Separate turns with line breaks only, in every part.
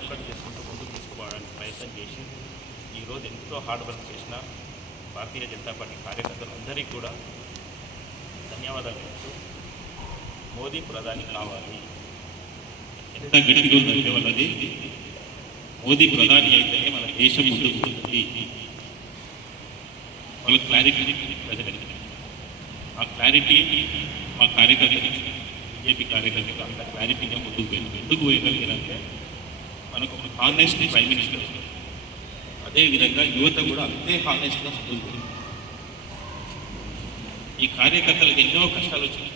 ఏర్పాటు చేసుకుంటూ ముందుకు తీసుకోవడానికి ప్రయత్ని చేసి ఈరోజు ఎంతో హార్డ్ వర్క్ చేసిన భారతీయ జనతా పార్టీ కార్యకర్తలందరికీ కూడా ధన్యవాదాలు చెప్తూ మోదీ ప్రధాని కావాలి.
ఎంత గట్టిగా ఉందంటే వాళ్ళది మోదీ ప్రధాని అయితే మన దేశం ముందుకు పోతుంది. వాళ్ళ క్లారిటీ ప్రజలకి ఆ క్లారిటీ మా కార్యకర్తలు బీజేపీ కార్యకర్తలు అంత క్లారిటీగా ముందుకు పోయింది ఎందుకు పోయగలిగారంటే మనకు ఒక హానెస్ట్ ప్రైమ్ మినిస్టర్ అదేవిధంగా యువత కూడా అంతే హానెస్ట్గా చదువుతుంది ఈ కార్యకర్తలకు ఎన్నో కష్టాలు వచ్చినాయి.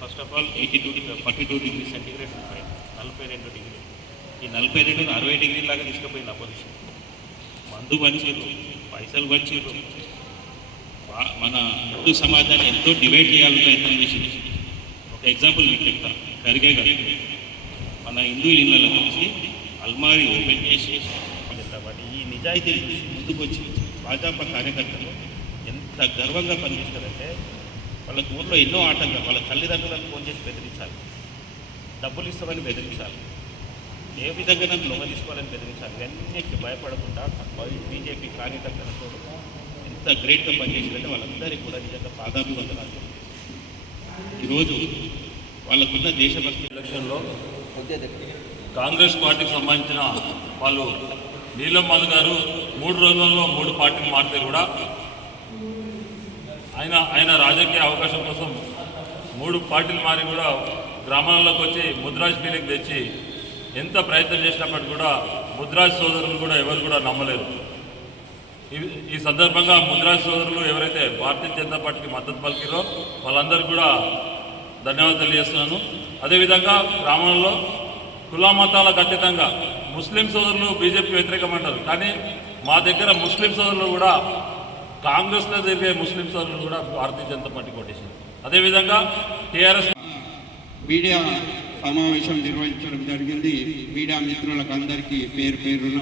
First of all eighty two degree forty two degree centigrade ఉంటాయి. నలభై రెండు డిగ్రీ ఈ నలభై రెండు అరవై డిగ్రీ లాగా తీసుకుపోయింది అపోజిషన్ మందు పంచారు పైసలు పంచారు మన హిందూ సమాజాన్ని ఎంతో డివైడ్ చేయాలని ప్రయత్నం చేసింది. ఒక ఎగ్జాంపుల్ మీకు చెప్తాను కరిగే గారు. మన హిందూ ఇళ్ళలో నుంచి అల్మారి ఓపెన్ చేసి
జనతా ఈ నిజాయితీ
ముందుకు వచ్చి భాజపా కార్యకర్తలు
ఎంత గర్వంగా పనిచేస్తారంటే వాళ్ళ ఊర్లో ఎన్నో ఆటంకాలు వాళ్ళ తల్లిదండ్రులను ఫోన్ చేసి బెదిరించాలి. డబ్బులు ఇస్తామని బెదిరించాలి. ఏ విధంగా నన్ను లోన్ తీసుకోవాలని బెదిరించాలి? ఇవన్నీకి భయపడకుండా బీజేపీ కార్యకర్తలతో ఎంత గ్రేట్గా పనిచేసిందంటే వాళ్ళందరికీ కూడా నిజంగా పాదాభివందనాలు.
ఈరోజు వాళ్ళకున్న దేశభక్తి.
ఎలక్షన్లో కాంగ్రెస్ పార్టీకి సంబంధించిన వాళ్ళు నీలం గారు మూడు రోజులలో మూడు పార్టీలు మారితే కూడా ఆయన ఆయన రాజకీయ అవకాశం కోసం మూడు పార్టీలు మారి కూడా గ్రామాల్లోకి వచ్చి ముద్రాజ్ ఫీలింగ్ తెచ్చి ఎంత ప్రయత్నం చేసినప్పటికీ కూడా ముద్రాజ్ సోదరులు కూడా ఎవరు కూడా నమ్మలేదు ఈ- ఈ సందర్భంగా ముద్రాజ్ సోదరులు ఎవరైతే భారతీయ జనతా పార్టీకి మద్దతు పలికిరో వాళ్ళందరూ కూడా ధన్యవాదాలు తెలియజేస్తున్నాను. అదేవిధంగా గ్రామంలో కుల మతాలకు అతీతంగా ముస్లిం సోదరులు బీజేపీ వ్యతిరేకమంటారు. కానీ మా దగ్గర ముస్లిం సోదరులు కూడా కాంగ్రెస్లో తిరిగే ముస్లిం సోదరులు కూడా భారతీయ జనతా పార్టీ కొట్టేసింది. అదేవిధంగా టీఆర్ఎస్
మీడియా సమావేశం నిర్వహించడం జరిగింది. మీడియా మిత్రులకు అందరికీ పేరు పేరున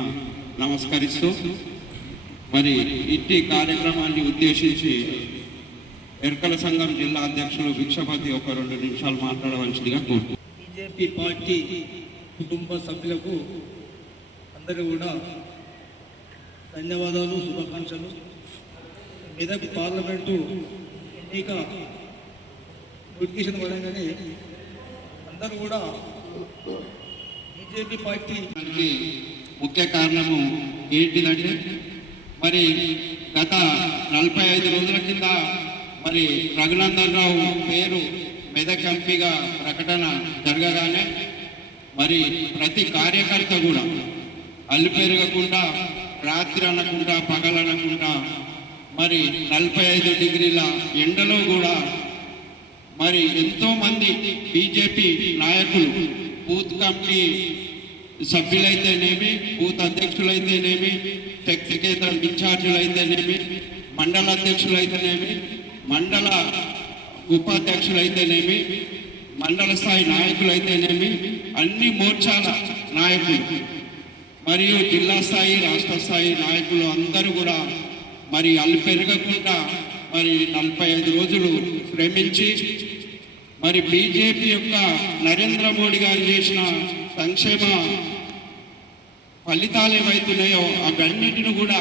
నమస్కరిస్తూ మరి ఇట్టి కార్యక్రమాన్ని ఉద్దేశించి ఎరకల సంఘం జిల్లా అధ్యక్షులు భిక్షపతి ఒక రెండు నిమిషాలు మాట్లాడవలసిందిగా కోరుతున్నాను
బీజేపీ పార్టీ కుటుంబ సభ్యులకు అందరూ కూడా ధన్యవాదాలు శుభాకాంక్షలు. మెదక్ పార్లమెంటు ఎన్నిక నోటిఫికేషన్ పడంగానే అందరూ కూడా బీజేపీ పార్టీ
ముఖ్య కారణము ఏంటిదంటే మరి గత నలభై ఐదు రోజుల కింద మరి రఘునందన్ రావు పేరు మెదక్ ఎంపీగా ప్రకటన జరగగానే మరి ప్రతి కార్యకర్త కూడా అల్లు పెరగకుండా రాత్రి అనకుండా పగలనకుండా మరి నలభై ఐదు డిగ్రీల ఎండలో కూడా మరి ఎంతో మంది బీజేపీ నాయకులు బూత్ కమిటీ సభ్యులైతేనేమి బూత్ అధ్యక్షులైతేనేమి శక్తికేతర ఇన్ఛార్జీలైతేనేమి మండల అధ్యక్షులైతేనేమి మండల ఉపాధ్యక్షులైతేనేమి మండల స్థాయి నాయకులైతేనేమి అన్ని మోర్చాల నాయకులు మరియు జిల్లా స్థాయి రాష్ట్ర స్థాయి నాయకులు అందరూ కూడా మరి అల్లు పెరగకుండా మరి నలభై ఐదు రోజులు శ్రమించి మరి బీజేపీ యొక్క నరేంద్ర మోడీ గారు చేసిన సంక్షేమ ఫలితాలు ఏవైతున్నాయో అవన్నిటిని కూడా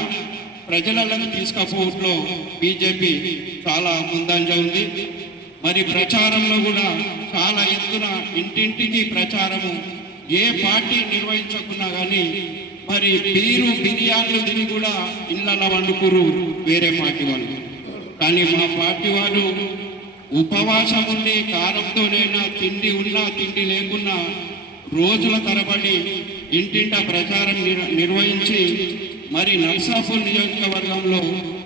ప్రజలకు తీసుకపోవట్లో బీజేపీ చాలా ముందంజ ఉంది. మరి ప్రచారంలో కూడా చాలా ఎత్తున ఇంటింటికి ప్రచారము. ఏ పార్టీ నిర్వహించకున్నా కానీ మరి బీరు బిర్యానీలు తిని కూడా ఇళ్ళ వండుకురు వేరే పార్టీ వాళ్ళు. కానీ మా పార్టీ వాళ్ళు ఉపవాసం ఉండి కారంతోనైనా తిండి ఉన్నా తిండి లేకున్నా రోజుల తరబడి ఇంటింట ప్రచారం నిర్వహించి మరి నర్సాపూర్ నియోజకవర్గంలో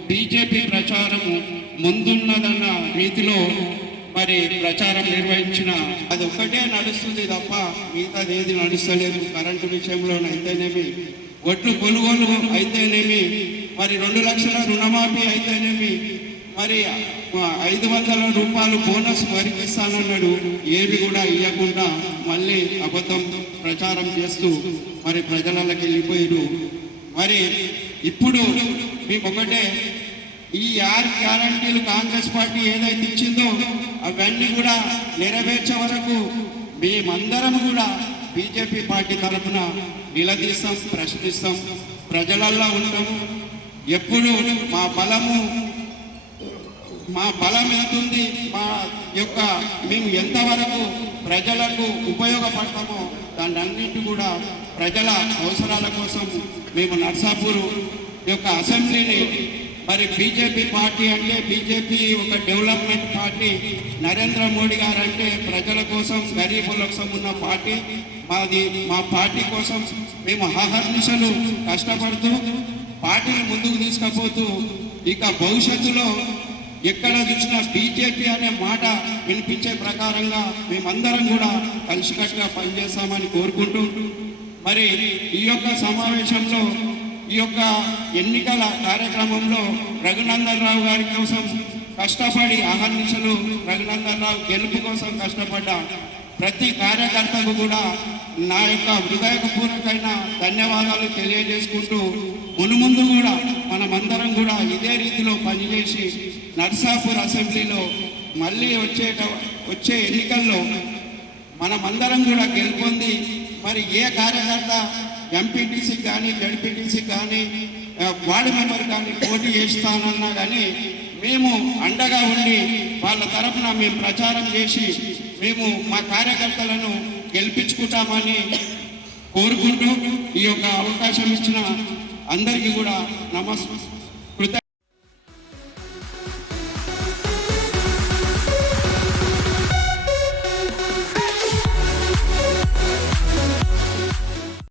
బీజేపీ ప్రచారం ముందున్నదన్న రీతిలో మరి ప్రచారం నిర్వహించిన అది ఒక్కటే నడుస్తుంది తప్ప మిగతాది ఏది నడుస్తలేదు. కరెంటు విషయంలో అయితేనేమి ఒట్లు కొనుగోలు అయితేనేమి మరి రెండు లక్షల రుణమాఫీ అయితేనేమి మరి ఐదు వందల రూపాయలు బోనస్ వారికి ఇస్తానన్నాడు ఏవి కూడా ఇవ్వకుండా మళ్ళీ అబద్ధం ప్రచారం చేస్తూ మరి ప్రజలకి వెళ్ళిపోయారు మరి ఇప్పుడు మేము ఒకటే ఈ ఆరు గ్యారంటీలు కాంగ్రెస్ పార్టీ ఏదైతే ఇచ్చిందో అవన్నీ కూడా నెరవేర్చే వరకు మేమందరం కూడా బీజేపీ పార్టీ తరఫున నిలదీస్తాం ప్రశ్నిస్తాం. ప్రజలల్లో ఉంటాము ఎప్పుడు మా బలము మా బలం ఎంతుంది మా యొక్క మేము ఎంతవరకు ప్రజలకు ఉపయోగపడతామో దాన్ని అన్నింటి కూడా ప్రజల అవసరాల కోసం మేము నర్సాపూర్ యొక్క అసెంబ్లీని మరి బీజేపీ పార్టీ అంటే బీజేపీ ఒక డెవలప్మెంట్ పార్టీ. నరేంద్ర మోడీ గారు అంటే ప్రజల కోసం గరీబుల కోసం ఉన్న పార్టీ. మాది మా పార్టీ కోసం మేము ఆహర్నిశలు కష్టపడుతూ పార్టీని ముందుకు తీసుకుపోతూ ఇక భవిష్యత్తులో ఎక్కడ చూసినా బీజేపీ అనే మాట వినిపించే ప్రకారంగా మేమందరం కూడా కలిసికట్టుగా పనిచేస్తామని కోరుకుంటూ. మరి ఈ యొక్క సమావేశంలో ఈ యొక్క ఎన్నికల కార్యక్రమంలో రఘునందన్ రావు గారి కోసం కష్టపడి అహర్నిశలు రఘునందన్ రావు గెలుపు కోసం కష్టపడ్డ ప్రతి కార్యకర్తకు కూడా నా యొక్క హృదయపూర్వకమైన ధన్యవాదాలు తెలియజేసుకుంటూ మునుముందు కూడా మనమందరం కూడా ఇదే రీతిలో పనిచేసి నర్సాపూర్ అసెంబ్లీలో మళ్ళీ వచ్చే వచ్చే ఎన్నికల్లో మనమందరం కూడా గెలుపొంది మరి ఏ కార్యకర్త ఎంపీటీసీ కానీ జడ్పీటీసీ కానీ వార్డు మెంబర్ కానీ పోటీ చేస్తానన్నా కానీ మేము అండగా ఉండి వాళ్ళ తరఫున మేము ప్రచారం చేసి మేము మా కార్యకర్తలను గెలిపించుకుంటామని కోరుకుంటూ ఈ యొక్క అవకాశం ఇచ్చిన అందరికీ కూడా నమస్కారం